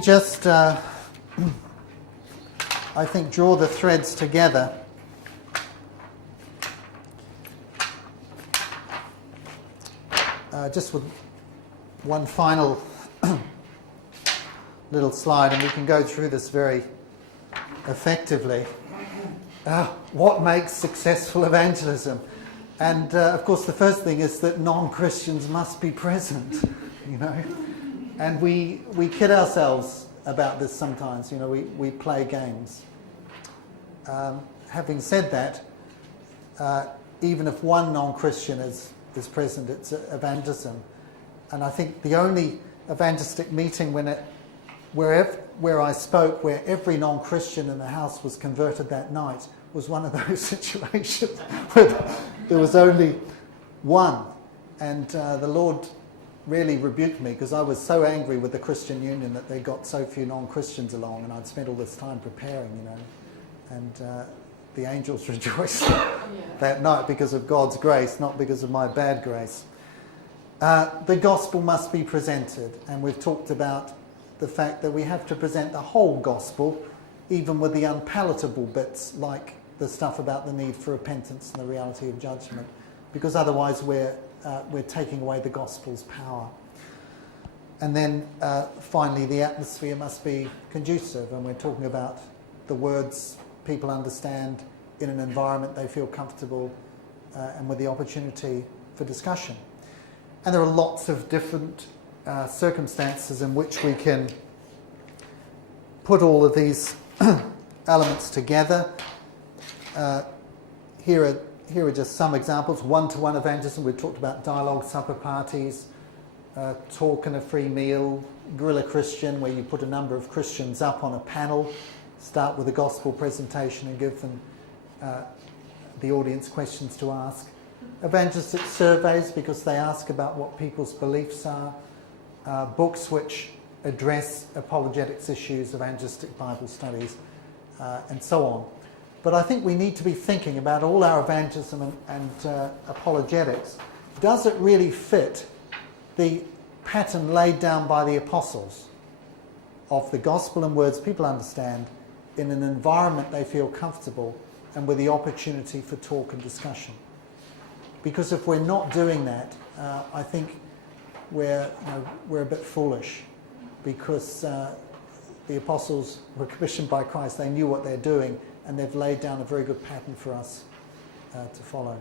just, I think, draw the threads together. Just with one final little slide, and we can go through this very effectively. What makes successful evangelism? And of course the first thing is that non-Christians must be present, you know. And we kid ourselves about this sometimes, you know, we play games. Having said that, even if one non-Christian is present, it's evangelism. And I think the only evangelistic meeting where I spoke, where every non-Christian in the house was converted that night, was one of those situations where there was only one. And the Lord really rebuked me because I was so angry with the Christian Union that they got so few non-Christians along, and I'd spent all this time preparing, you know. And the angels rejoiced that night because of God's grace, not because of my bad grace. The gospel must be presented, and we've talked about the fact that we have to present the whole gospel, even with the unpalatable bits, like the stuff about the need for repentance and the reality of judgment, because otherwise we're taking away the gospel's power. And then finally, the atmosphere must be conducive, and we're talking about the words people understand in an environment they feel comfortable and with the opportunity for discussion. And there are lots of different circumstances in which we can put all of these elements together. Here are just some examples. One-to-one evangelism, we've talked about dialogue supper parties, talk and a free meal, guerrilla Christian, where you put a number of Christians up on a panel, start with a gospel presentation and give them the audience questions to ask. Evangelistic surveys, because they ask about what people's beliefs are. Books which address apologetics issues, evangelistic Bible studies, and so on. But I think we need to be thinking about all our evangelism and apologetics. Does it really fit the pattern laid down by the apostles of the gospel and words people understand in an environment they feel comfortable and with the opportunity for talk and discussion? Because if we're not doing that, I think we're a bit foolish, because the apostles were commissioned by Christ. They knew what they're doing, and they've laid down a very good pattern for us to follow.